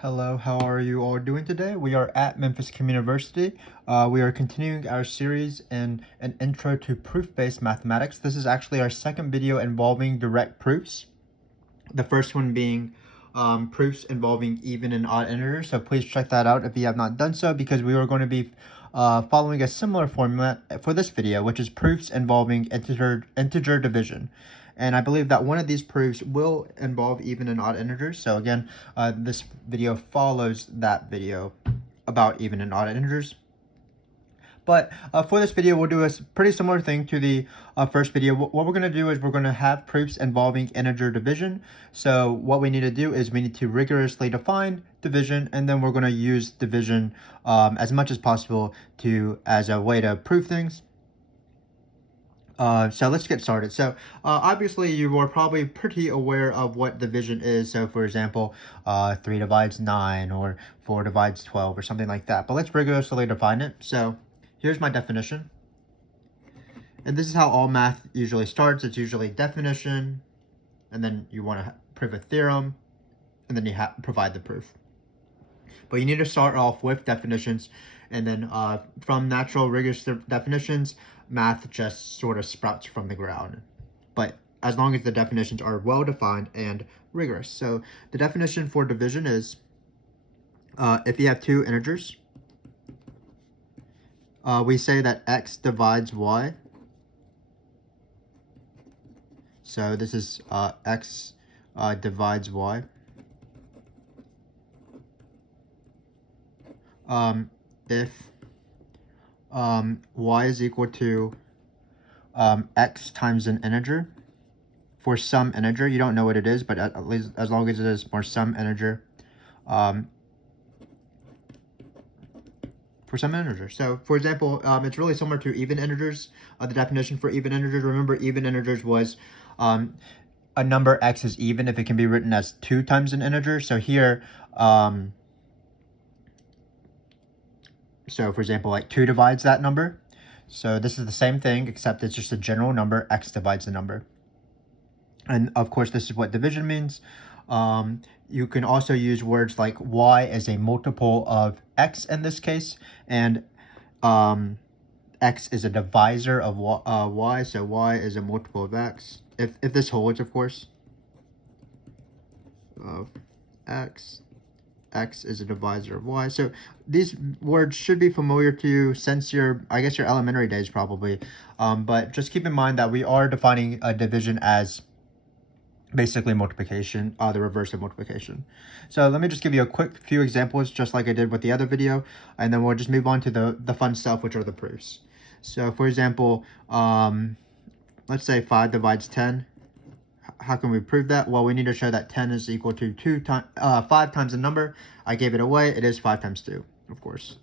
Hello, how are you all doing today? We are at Memphis Communiversity. We are continuing our series in an intro to proof-based mathematics. This is actually our second video involving direct proofs. The first one being proofs involving even and odd integers. So please check that out if you have not done so, because we are going to be following a similar format for this video, which is proofs involving integer division. And I believe that one of these proofs will involve even and odd integers. So again, this video follows that video about even and odd integers. But for this video, we'll do a pretty similar thing to the first video. What we're going to do is we're going to have proofs involving integer division. So what we need to do is we need to rigorously define division, and then we're going to use division as much as possible as a way to prove things. So let's get started. So obviously you are probably pretty aware of what division is. So for example, 3 divides 9 or 4 divides 12 or something like that. But let's rigorously define it. So here's my definition. And this is how all math usually starts. It's usually definition, and then you want to prove a theorem, and then you provide the proof. But you need to start off with definitions, and then from natural rigorous definitions, math just sort of sprouts from the ground. But as long as the definitions are well defined and rigorous. So the definition for division is if you have two integers, we say that x divides y. So this is x divides y. If y is equal to x times an integer for some integer, you don't know what it is, but at least as long as it is for some integer, So for example, it's really similar to even integers. The definition for even integers, remember even integers was a number x is even if it can be written as 2 times an integer. So here, so for example, like 2 divides that number. So this is the same thing, except it's just a general number. X divides the number. And of course, this is what division means. You can also use words like y as a multiple of x in this case. And x is a divisor of y. So y is a multiple of x. If this holds, of course, of x. X is a divisor of y. So these words should be familiar to you since your elementary days probably. But just keep in mind that we are defining a division as basically multiplication, the reverse of multiplication. So let me just give you a quick few examples, just like I did with the other video, and then we'll just move on to the fun stuff, which are the proofs. So for example, let's say 5 divides 10. How can we prove that? Well, we need to show that 10 is equal to 5 times the number. I gave it away. It is 5 times 2, of course.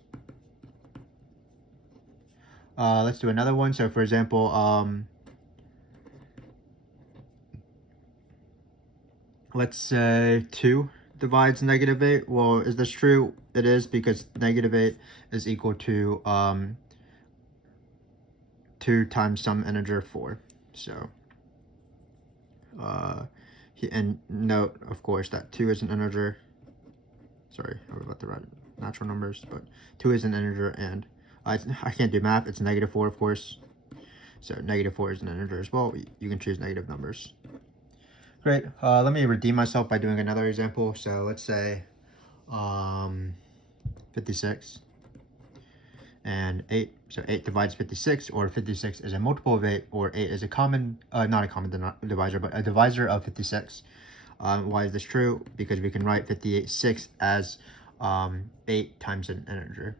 Let's do another one. So for example, let's say 2 divides negative 8. Well, is this true? It is, because negative 8 is equal to 2 times some integer 4. So and note, of course, that 2 is an integer. Sorry, I was about to write natural numbers, but 2 is an integer, and I can't do math. It's negative 4, of course. So negative 4 is an integer as well. You can choose negative numbers. Great. Let me redeem myself by doing another example. So let's say 56 and 8. So 8 divides 56, or 56 is a multiple of 8, or 8 is a common, not a common divisor, but a divisor of 56. Why is this true? Because we can write 58/6 as 8 times an integer.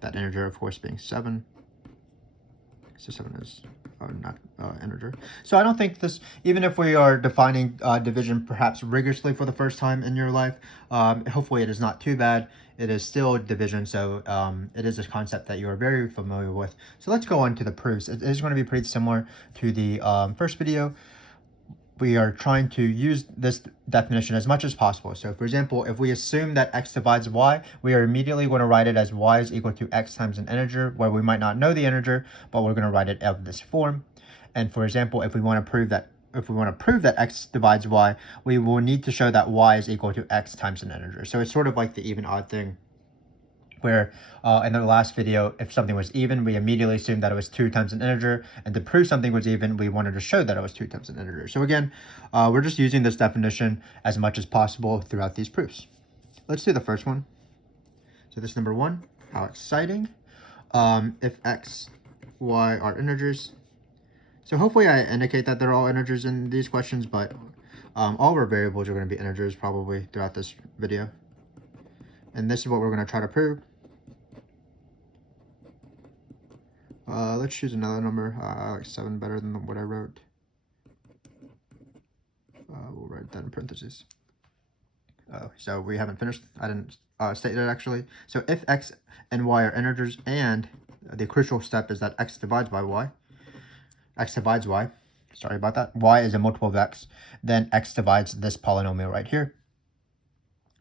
That integer, of course, being 7. So 7 is not integer. So I don't think this, even if we are defining division perhaps rigorously for the first time in your life, hopefully it is not too bad. It is still division, so it is a concept that you are very familiar with. So let's go on to the proofs. It is going to be pretty similar to the first video. We are trying to use this definition as much as possible. So for example, if we assume that x divides y, we are immediately going to write it as y is equal to x times an integer, where we might not know the integer, but we're going to write it of this form. And for example, if we want to prove that if we want to prove that x divides y, we will need to show that y is equal to x times an integer. So it's sort of like the even odd thing, where in the last video, if something was even, we immediately assumed that it was 2 times an integer, and to prove something was even, we wanted to show that it was 2 times an integer. So again, we're just using this definition as much as possible throughout these proofs. Let's do the first one. So this number 1, how exciting. If x, y are integers. So hopefully I indicate that they're all integers in these questions, but all of our variables are going to be integers probably throughout this video. And this is what we're going to try to prove. Let's choose another number. I like 7 better than what I wrote. We'll write that in parentheses. So we haven't finished. I didn't state it actually. So if x and y are integers, and the crucial step is that x divides by y. X divides y. Sorry about that. Y is a multiple of x. Then x divides this polynomial right here.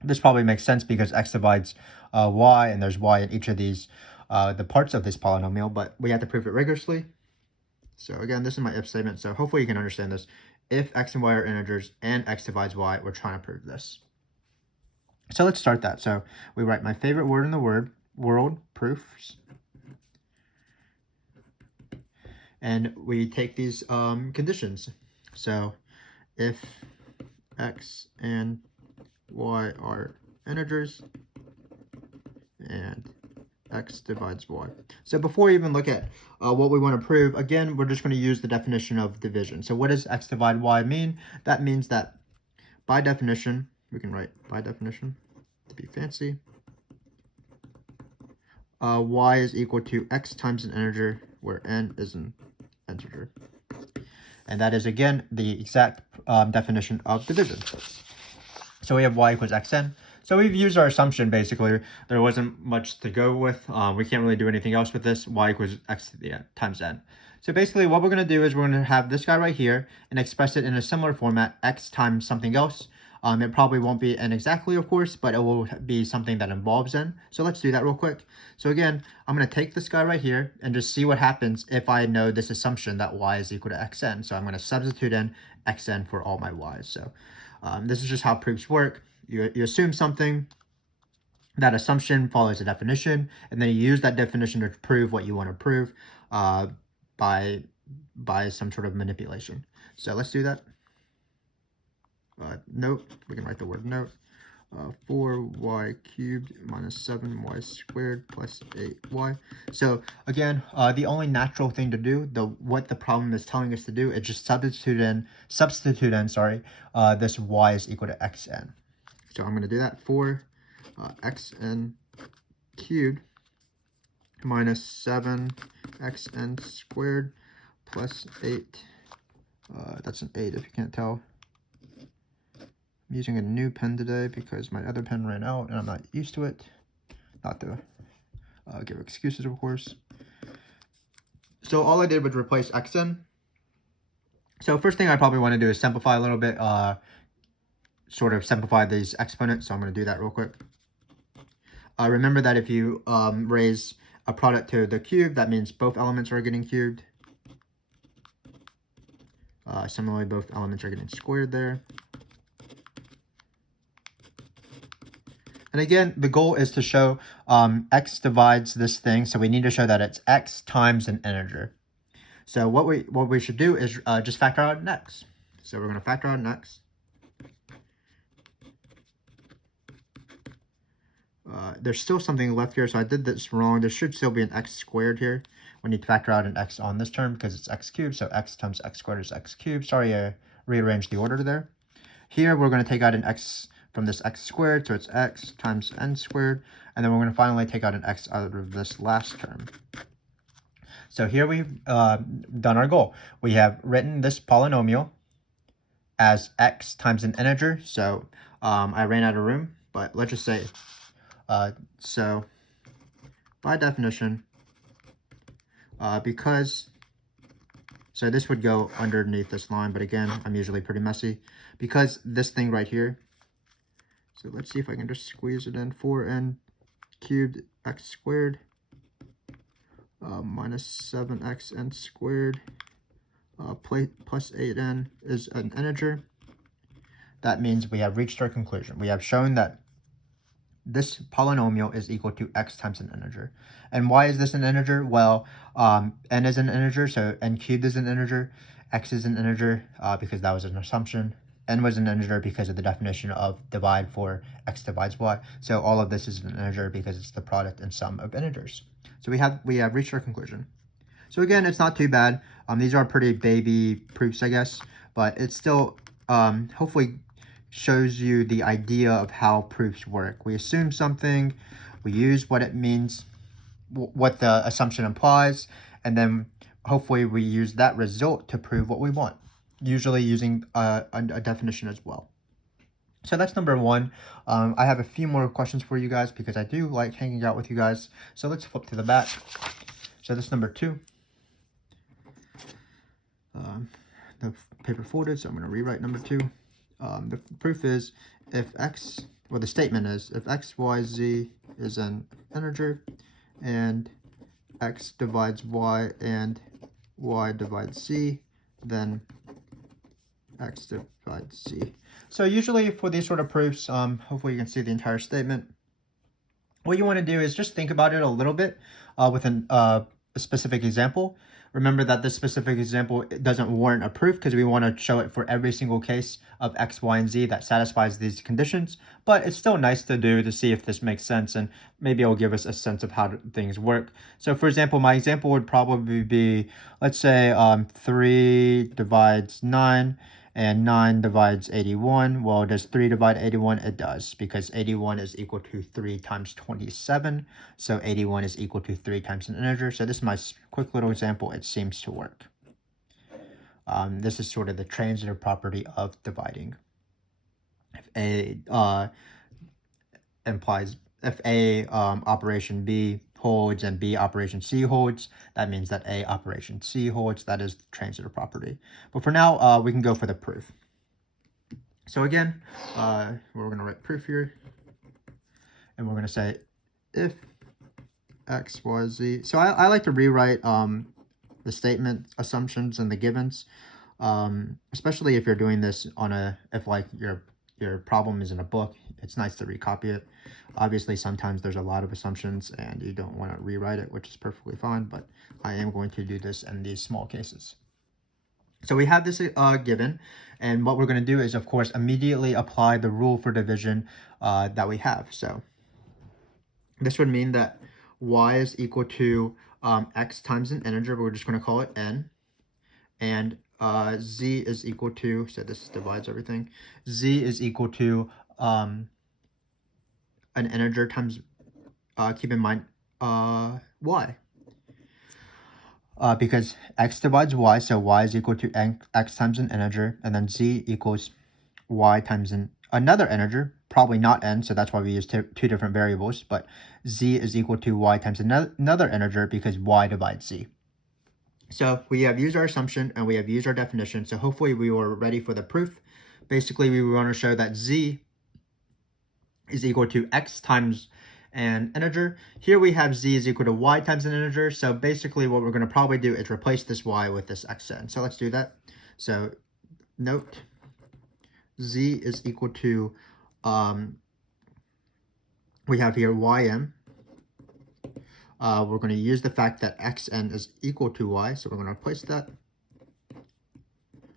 This probably makes sense because x divides y, and there's y in each of these, the parts of this polynomial, but we have to prove it rigorously. So again, this is my if statement, so hopefully you can understand this. If x and y are integers and x divides y, we're trying to prove this. So let's start that. So we write my favorite word in the world, proofs. And we take these conditions. So if x and y are integers and x divides y. So before we even look at what we want to prove, again, we're just going to use the definition of division. So what does x divide y mean? That means that by definition, we can write by definition to be fancy, y is equal to x times an integer where n is an integer. And that is, again, the exact definition of division. So we have y equals xn. So we've used our assumption, basically. There wasn't much to go with. We can't really do anything else with this. Y equals x times n. So basically what we're going to do is we're going to have this guy right here and express it in a similar format, x times something else. It probably won't be n exactly, of course, but it will be something that involves n. So let's do that real quick. So again, I'm going to take this guy right here and just see what happens if I know this assumption that y is equal to xn. So I'm going to substitute in xn for all my y's. So this is just how proofs work. You assume something, that assumption follows a definition, and then you use that definition to prove what you want to prove by some sort of manipulation. So let's do that. Note, we can write the word note. 4y cubed minus 7y squared plus 8y. So again, the only natural thing to do, what the problem is telling us to do, is just substitute in this y is equal to xn. So I'm going to do that. 4 xn cubed minus 7 xn squared plus 8. That's an 8 if you can't tell. I'm using a new pen today because my other pen ran out and I'm not used to it. Not to give excuses, of course. So all I did was replace xn. So first thing I probably want to do is simplify a little bit, sort of simplify these exponents. So I'm going to do that real quick. Remember that if you raise a product to the cube, that means both elements are getting cubed. Similarly, both elements are getting squared there. And again, the goal is to show x divides this thing, so we need to show that it's x times an integer. So what we should do is just factor out an x. So we're going to factor out an x. There's still something left here, so I did this wrong. There should still be an x squared here. We need to factor out an x on this term because it's x cubed, so x times x squared is x cubed. Sorry, I rearranged the order there. Here, we're going to take out an x from this x squared, so it's x times n squared, and then we're going to finally take out an x out of this last term. So here we've done our goal. We have written this polynomial as x times an integer, so I ran out of room, but let's just say, so by definition, so this would go underneath this line, but again, I'm usually pretty messy, because this thing right here, so let's see if I can just squeeze it in. 4n cubed x squared minus 7xn squared plus 8n is an integer. That means we have reached our conclusion. We have shown that this polynomial is equal to x times an integer. And why is this an integer? Well, n is an integer, so n cubed is an integer. X is an integer because that was an assumption. N was an integer because of the definition of divide for x divides y. So all of this is an integer because it's the product and sum of integers. So we have reached our conclusion. So again, it's not too bad. These are pretty baby proofs, I guess, but it's still hopefully shows you the idea of how proofs work. We assume something, we use what it means, what the assumption implies, and then hopefully we use that result to prove what we want, usually using a definition as well. So that's number one. I have a few more questions for you guys because I do like hanging out with you guys. So let's flip to the back. So this is number two. The paper folded, so I'm going to rewrite number two. The proof is the statement is if x, y, z is an integer and x divides y and y divides z, then x divides z. So usually for these sort of proofs, hopefully you can see the entire statement. What you want to do is just think about it a little bit with a specific example. Remember that this specific example doesn't warrant a proof because we want to show it for every single case of x, y, and z that satisfies these conditions. But it's still nice to do to see if this makes sense, and maybe it'll give us a sense of how things work. So for example, my example would probably be, let's say 3 divides 9. And 9 divides 81. Well, does 3 divide 81? It does, because 81 is equal to 3 times 27. So 81 is equal to 3 times an integer. So this is my quick little example. It seems to work. This is sort of the transitive property of dividing. If A if A operation B holds and B operation C holds, that means that A operation C holds. That is the transitive property. But for now, we can go for the proof. So again, we're going to write proof here. And we're going to say if x, y, z. So I like to rewrite the statement assumptions and the givens, especially if you're doing this on if like your problem is in a book. It's nice to recopy it. Obviously, sometimes there's a lot of assumptions and you don't want to rewrite it, which is perfectly fine, but I am going to do this in these small cases. So we have this given, and what we're going to do is, of course, immediately apply the rule for division that we have. So this would mean that y is equal to x times an integer, but we're just going to call it n, and z is equal to, so this divides everything, z is equal to an integer times, keep in mind, y. Because x divides y, so y is equal to x times an integer, and then z equals y times another integer, probably not n, so that's why we use two different variables, but z is equal to y times another integer because y divides z. So we have used our assumption and we have used our definition, so hopefully we were ready for the proof. Basically, we want to show that z is equal to x times an integer. Here we have z is equal to y times an integer. So basically what we're going to probably do is replace this y with this xn. So let's do that. So note z is equal to, we have here ym. We're going to use the fact that xn is equal to y. So we're going to replace that.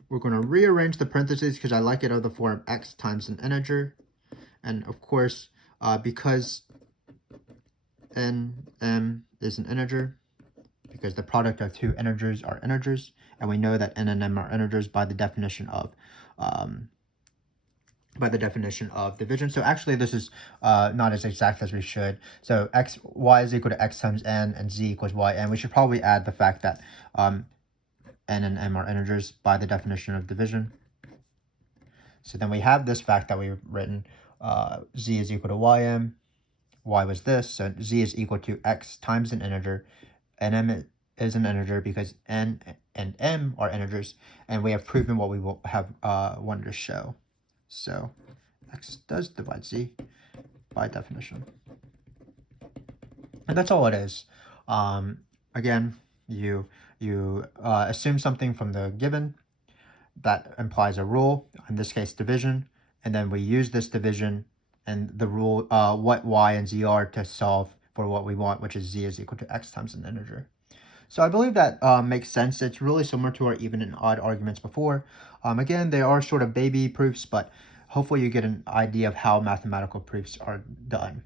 We're going to rearrange the parentheses because I like it of the form x times an integer. And of course, because m is an integer, because the product of two integers are integers, and we know that n and m are integers by the definition of division. So actually, this is not as exact as we should. So y is equal to x times n, and z equals y, and we should probably add the fact that n and m are integers by the definition of division. So then we have this fact that we've written. Z is equal to ym, y was this, so z is equal to x times an integer, and m is an integer because n and m are integers, and we have proven what we will have wanted to show. So x does divide z by definition. And that's all it is. Again, you assume something from the given that implies a rule, in this case division, and then we use this division and the rule, what y and z are, to solve for what we want, which is z is equal to x times an integer. So I believe that makes sense. It's really similar to our even and odd arguments before. Again, they are sort of baby proofs, but hopefully you get an idea of how mathematical proofs are done.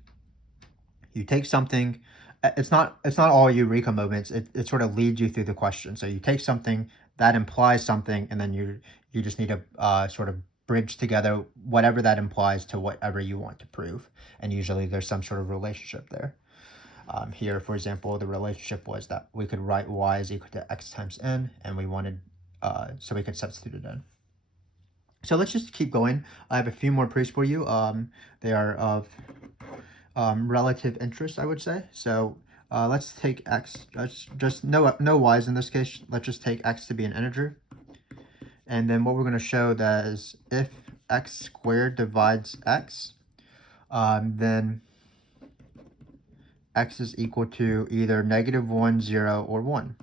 You take something, it's not all eureka moments. It sort of leads you through the question. So you take something that implies something, and then you just need to sort of bridge together whatever that implies to whatever you want to prove. And usually there's some sort of relationship there. Here, for example, the relationship was that we could write y is equal to x times n, and we wanted, so we could substitute it in. So let's just keep going. I have a few more proofs for you. They are of relative interest, I would say. So let's take x, just no y's in this case. Let's just take x to be an integer. And then what we're going to show that is if x squared divides x, then x is equal to either -1, 0, or 1.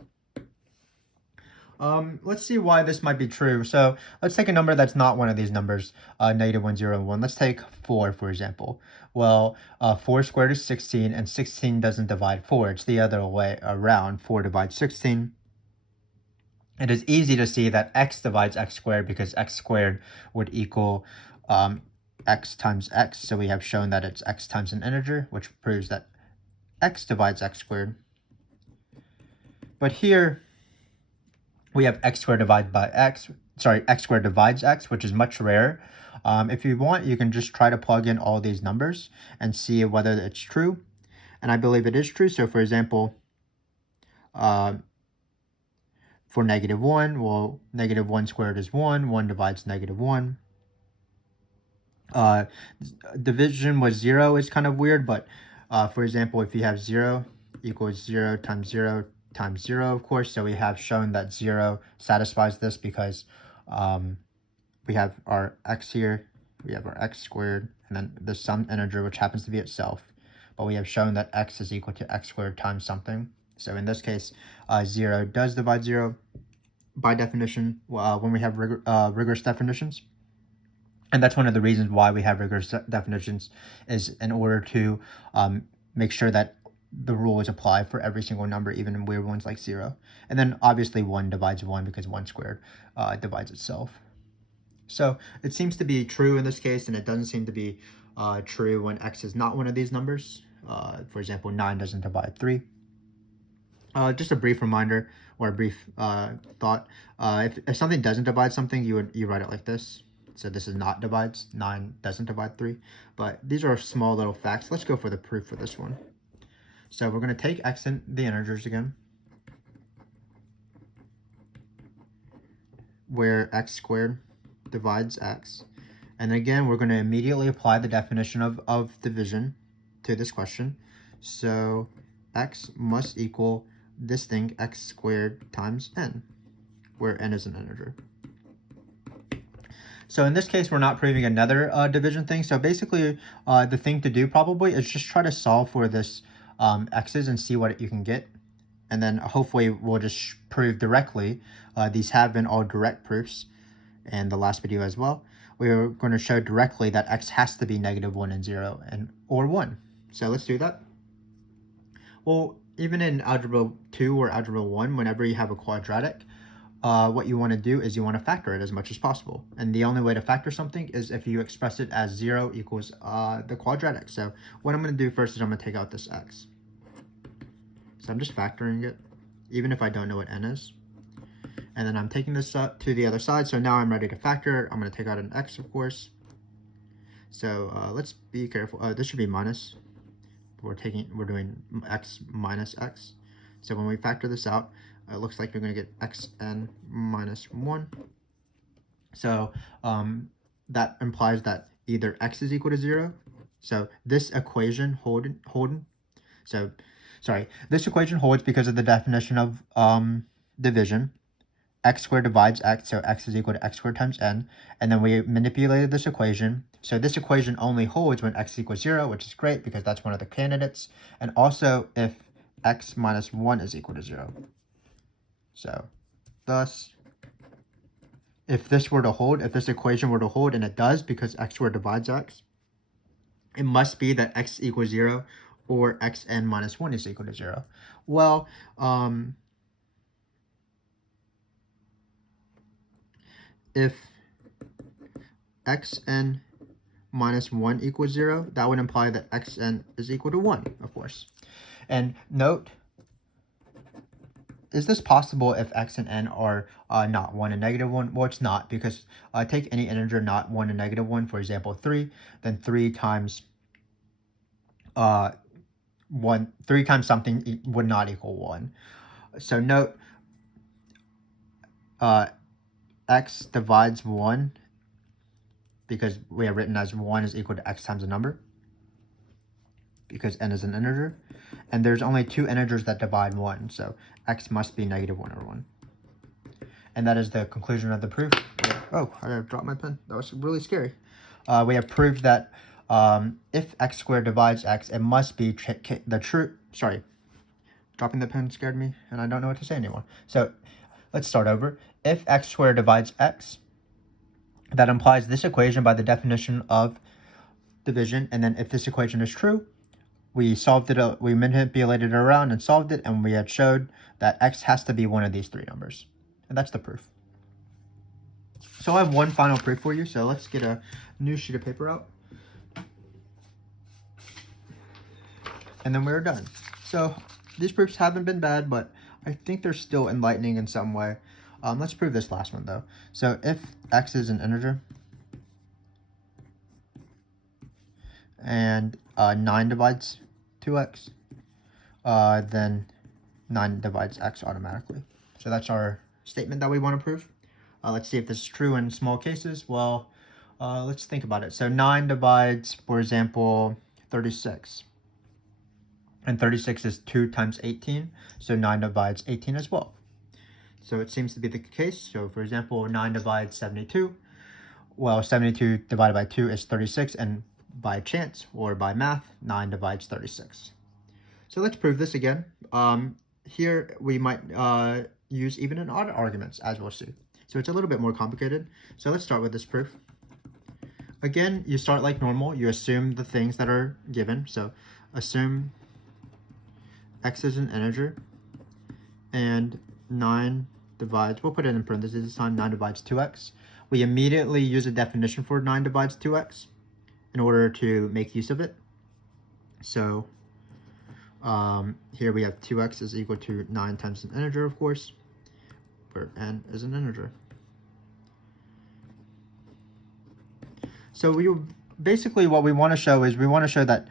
Let's see why this might be true. So let's take a number that's not one of these numbers, -1, 0, and 1. Let's take 4, for example. Well, 4 squared is 16, and 16 doesn't divide 4. It's the other way around. 4 divides 16. It is easy to see that x divides x squared because x squared would equal x times x. So we have shown that it's x times an integer, which proves that x divides x squared. But here we have x squared divided by x, x squared divides x, which is much rarer. If you want, you can just try to plug in all these numbers and see whether it's true. And I believe it is true. So for example, for -1, well, -1 squared is 1. 1 divides -1. Division with 0 is kind of weird, but for example, if you have 0 equals 0 times 0 times 0, of course, so we have shown that 0 satisfies this because we have our x here, we have our x squared, and then the sum integer, which happens to be itself. But we have shown that x is equal to x squared times something. So in this case, 0 does divide 0 by definition when we have rigorous definitions. And that's one of the reasons why we have rigorous definitions, is in order to make sure that the rule is applied for every single number, even in weird ones like 0. And then obviously 1 divides 1 because 1 squared divides itself. So it seems to be true in this case, and it doesn't seem to be true when x is not one of these numbers. For example, 9 doesn't divide 3. Just a brief reminder, or a brief thought. If something doesn't divide something, you write it like this. So this is not divides. 9 doesn't divide 3. But these are small little facts. Let's go for the proof for this one. So we're going to take x in the integers again, where x squared divides x. And again, we're going to immediately apply the definition of division to this question. So x must equal this thing, x squared times n, where n is an integer. So in this case, we're not proving another division thing. So basically, the thing to do probably is just try to solve for this x's and see what you can get. And then hopefully we'll just prove directly. These have been all direct proofs in the last video as well. We're going to show directly that x has to be -1 and 0 or 1. So let's do that. Well, even in algebra 2 or algebra 1, whenever you have a quadratic, what you want to do is you want to factor it as much as possible. And the only way to factor something is if you express it as 0 equals the quadratic. So what I'm going to do first is I'm going to take out this x. So I'm just factoring it, even if I don't know what n is. And then I'm taking this up to the other side. So now I'm ready to factor. I'm going to take out an x, of course. So let's be careful. This should be minus. We're doing x minus x. So when we factor this out, it looks like you're going to get xn minus 1. So that implies that either x is equal to 0. So this equation this equation holds because of the definition of division. X squared divides x, so x is equal to x squared times n. And then we manipulated this equation. So this equation only holds when x equals 0, which is great because that's one of the candidates. And also if x minus 1 is equal to 0. So thus, if this were to hold, if this equation were to hold, and it does because x squared divides x, it must be that x equals 0 or xn minus 1 is equal to 0. Well, if xn minus 1 equals 0, that would imply that xn is equal to 1, of course. And note, is this possible if x and n are not 1 and negative 1? Well, it's not, because take any integer not 1 and negative 1, for example 3, then 3 times 3 times something would not equal 1. So note, x divides 1, because we have written as 1 is equal to x times a number, because n is an integer. And there's only 2 integers that divide 1, so x must be negative 1 or 1. And that is the conclusion of the proof. Oh, I dropped my pen. That was really scary. We have proved that if x squared divides x, it must be the true, sorry, dropping the pen scared me, and I don't know what to say anymore. So let's start over. If x squared divides x, that implies this equation by the definition of division. And then if this equation is true, we solved it, we manipulated it around and solved it, and we had showed that x has to be one of these 3 numbers. And that's the proof. So I have one final proof for you, so let's get a new sheet of paper out. And then we're done. So these proofs haven't been bad, but I think they're still enlightening in some way. Let's prove this last one though. So if x is an integer, and 9 divides 2x, then 9 divides x automatically. So that's our statement that we want to prove. Let's see if this is true in small cases. Well, let's think about it. So 9 divides, for example, 36. And 36 is 2 times 18, so 9 divides 18 as well. So it seems to be the case. So for example, 9 divides 72. Well, 72 divided by 2 is 36, and by chance, or by math, 9 divides 36. So let's prove this again. Here we might use even and odd arguments, as we'll see. So it's a little bit more complicated. So let's start with this proof. Again, you start like normal. You assume the things that are given. So assume x is an integer, and 9 divides, we'll put it in parentheses this time, 9 divides 2x. We immediately use a definition for 9 divides 2x in order to make use of it. So here we have 2x is equal to 9 times an integer, of course, where n is an integer. So basically what we want to show is we want to show that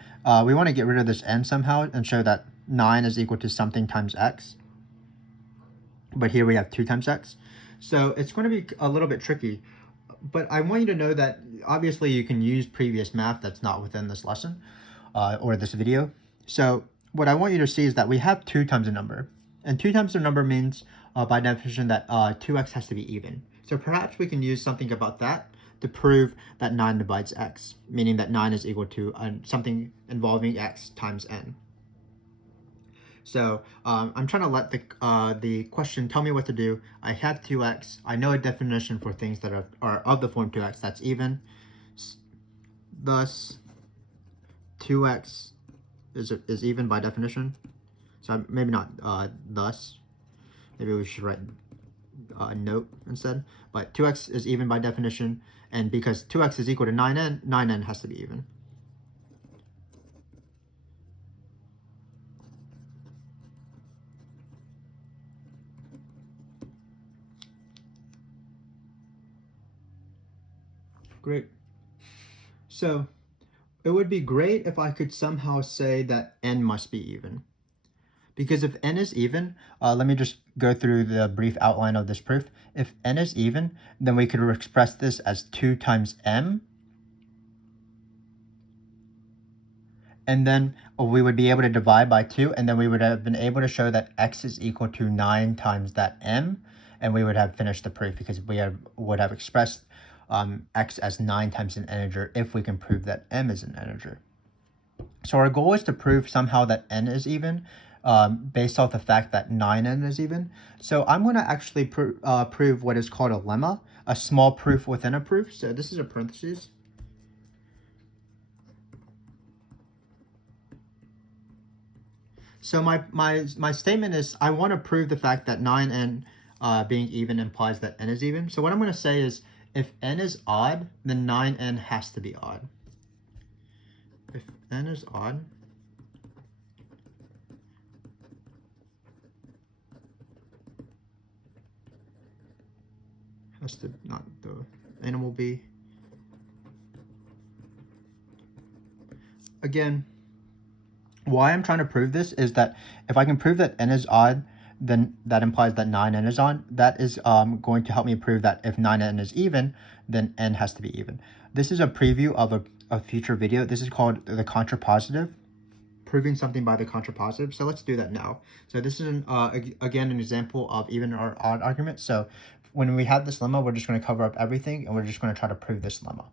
we want to get rid of this n somehow and show that 9 is equal to something times x. But here we have 2 times x. So it's going to be a little bit tricky. But I want you to know that obviously you can use previous math that's not within this lesson or this video. So what I want you to see is that we have 2 times a number. And 2 times a number means by definition that 2x has to be even. So perhaps we can use something about that to prove that 9 divides x, meaning that 9 is equal to something involving x times n. So I'm trying to let the question tell me what to do. I have 2x. I know a definition for things that are of the form 2x. That's even. Thus, 2x is even by definition. So maybe not thus. Maybe we should write a note instead. But 2x is even by definition. And because 2x is equal to 9n, 9n has to be even. Great. So it would be great if I could somehow say that n must be even. Because if n is even, let me just go through the brief outline of this proof. If n is even, then we could express this as 2 times m. And then we would be able to divide by 2, and then we would have been able to show that x is equal to 9 times that m, and we would have finished the proof because we would have expressed x as 9 times an integer if we can prove that m is an integer. So our goal is to prove somehow that n is even, based off the fact that 9n is even. So I'm going to actually prove what is called a lemma, a small proof within a proof. So this is a parentheses. So my statement is I want to prove the fact that 9n being even implies that n is even. So what I'm going to say is if n is odd, then 9n has to be odd. If n is odd, has to, not the animal be. Again, why I'm trying to prove this is that if I can prove that n is odd, then that implies that 9n is odd. That is going to help me prove that if 9n is even, then n has to be even. This is a preview of a future video. This is called the contrapositive, proving something by the contrapositive. So let's do that now. So this is again an example of even or odd argument. So when we have this lemma, we're just going to cover up everything and we're just going to try to prove this lemma,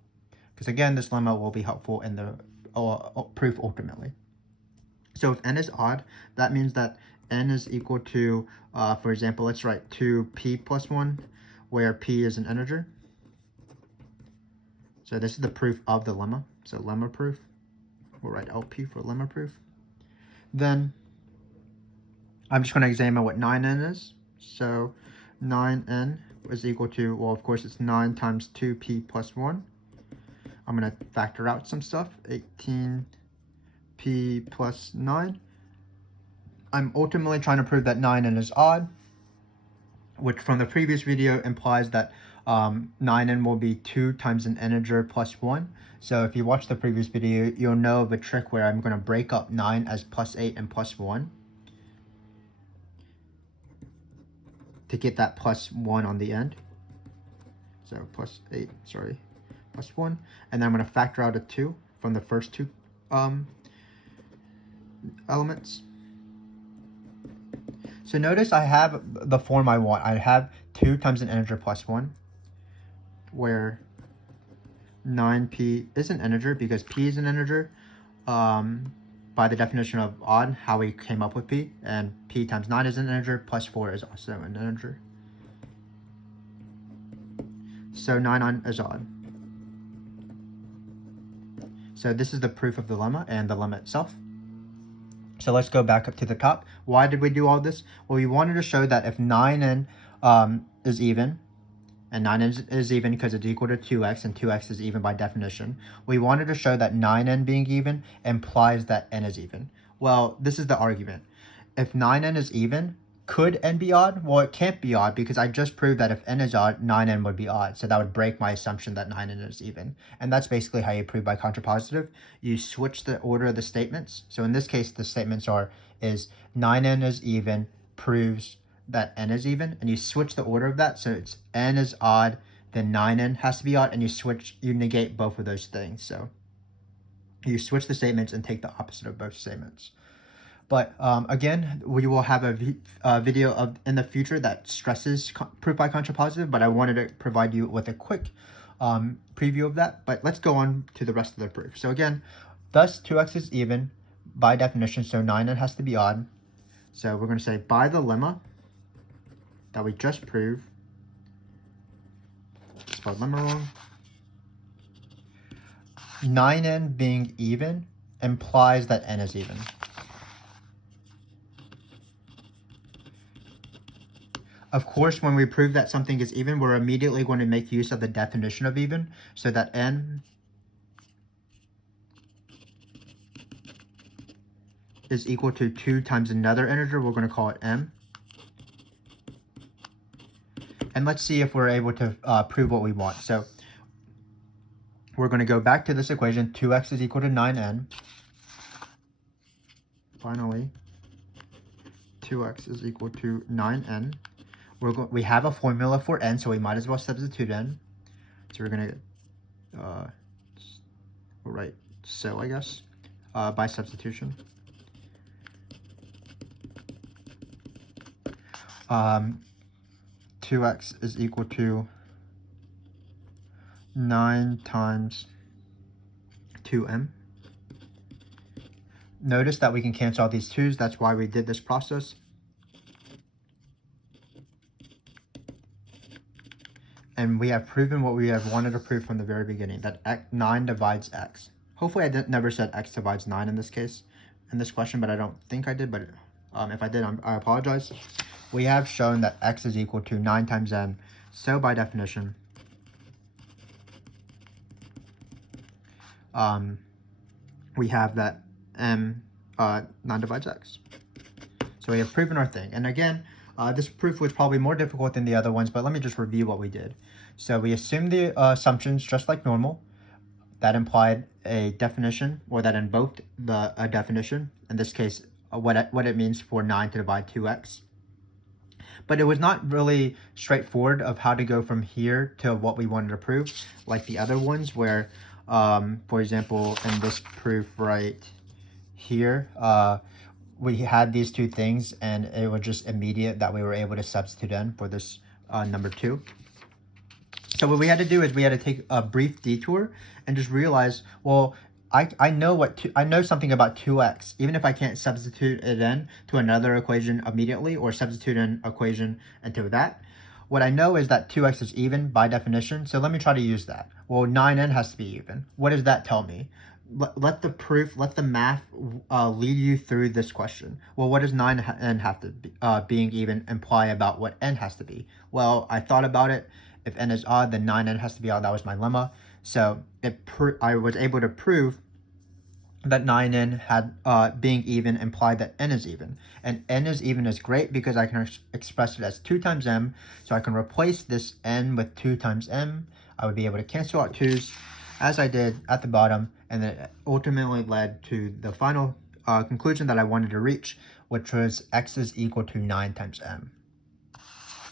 because again this lemma will be helpful in the proof ultimately. So if n is odd, that means that n is equal to, for example, let's write 2p plus 1, where p is an integer. So this is the proof of the lemma. So lemma proof. We'll write LP for lemma proof. Then I'm just going to examine what 9n is. So 9n is equal to, well, of course, it's 9 times 2p plus 1. I'm going to factor out some stuff. 18p plus 9. I'm ultimately trying to prove that 9n is odd, which from the previous video implies that 9n will be 2 times an integer plus 1. So if you watch the previous video, you'll know of a trick where I'm going to break up 9 as plus 8 and plus 1 to get that plus 1 on the end. So plus 8, sorry, plus 1. And then I'm going to factor out a 2 from the first two elements. So notice I have the form I want. I have 2 times an integer plus 1, where 9p is an integer because p is an integer by the definition of odd, how we came up with p, and p times 9 is an integer, plus 4 is also an integer. So 9 is odd. So this is the proof of the lemma and the lemma itself. So let's go back up to the top. Why did we do all this? Well, we wanted to show that if 9n is even, and 9n is even because it's equal to 2x, and 2x is even by definition. We wanted to show that 9n being even implies that n is even. Well, this is the argument. If 9n is even, could n be odd? Well, it can't be odd because I just proved that if n is odd, 9n would be odd. So that would break my assumption that 9n is even. And that's basically how you prove by contrapositive. You switch the order of the statements. So in this case, the statements is 9n is even proves that n is even, and you switch the order of that. So it's n is odd, then 9n has to be odd, and you negate both of those things. So you switch the statements and take the opposite of both statements. But again, we will have a video in the future that stresses proof by contrapositive, but I wanted to provide you with a quick preview of that. But let's go on to the rest of the proof. So again, thus 2x is even by definition, so 9n has to be odd. So we're going to say by the lemma that we just proved, spelled lemma wrong, 9n being even implies that n is even. Of course, when we prove that something is even, we're immediately going to make use of the definition of even, so that n is equal to 2 times another integer. We're going to call it m. And let's see if we're able to prove what we want. So we're going to go back to this equation. 2x is equal to 9n. Finally, 2x is equal to 9n. We have a formula for n, so we might as well substitute n. So we're going to we'll write so, I guess, by substitution. 2x is equal to 9 times 2m. notice that we can cancel out these 2's. That's why we did this process. And we have proven what we have wanted to prove from the very beginning, that 9 divides x. Hopefully I never said x divides 9 in this case, in this question, but I don't think I did. But if I did, I apologize. We have shown that x is equal to 9 times n. So by definition, we have that 9 divides x. So we have proven our thing. And again, this proof was probably more difficult than the other ones, but let me just review what we did. So we assumed the assumptions just like normal. That implied a definition, or that invoked a definition. In this case, what it means for 9 to divide 2x. But it was not really straightforward of how to go from here to what we wanted to prove, like the other ones where, for example, in this proof right here, we had these 2 things and it was just immediate that we were able to substitute in for this number 2. So what we had to do is we had to take a brief detour and just realize, well, I know something about 2x, even if I can't substitute it in to another equation immediately or substitute an equation into that. What I know is that 2x is even by definition, so let me try to use that. Well, 9n has to be even. What does that tell me? Let the math lead you through this question. Well, what does 9n have to be, being even imply about what n has to be? Well, I thought about it. If n is odd, then 9n has to be odd. That was my lemma. So I was able to prove that 9n had being even implied that n is even. And n is even is great because I can express it as 2 times m. So I can replace this n with 2 times m. I would be able to cancel out 2's as I did at the bottom. And then it ultimately led to the final conclusion that I wanted to reach, which was x is equal to 9 times m.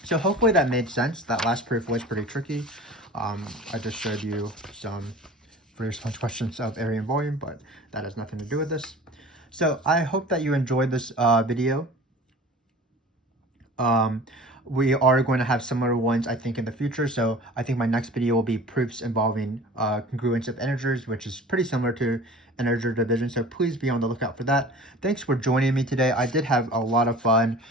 So hopefully that made sense. That last proof was pretty tricky. I just showed you some free response questions of area and volume, but that has nothing to do with this. So I hope that you enjoyed this video. We are going to have similar ones, I think, in the future. So I think my next video will be proofs involving congruence of integers, which is pretty similar to integer division. So please be on the lookout for that. Thanks for joining me today. I did have a lot of fun.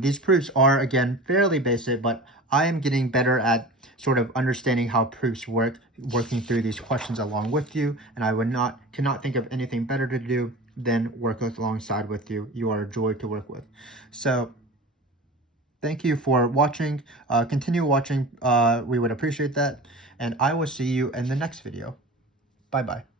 These proofs are, again, fairly basic, but I am getting better at sort of understanding how proofs work, working through these questions along with you. And I cannot think of anything better to do than work alongside with you. You are a joy to work with. So thank you for watching. Continue watching. We would appreciate that. And I will see you in the next video. Bye-bye.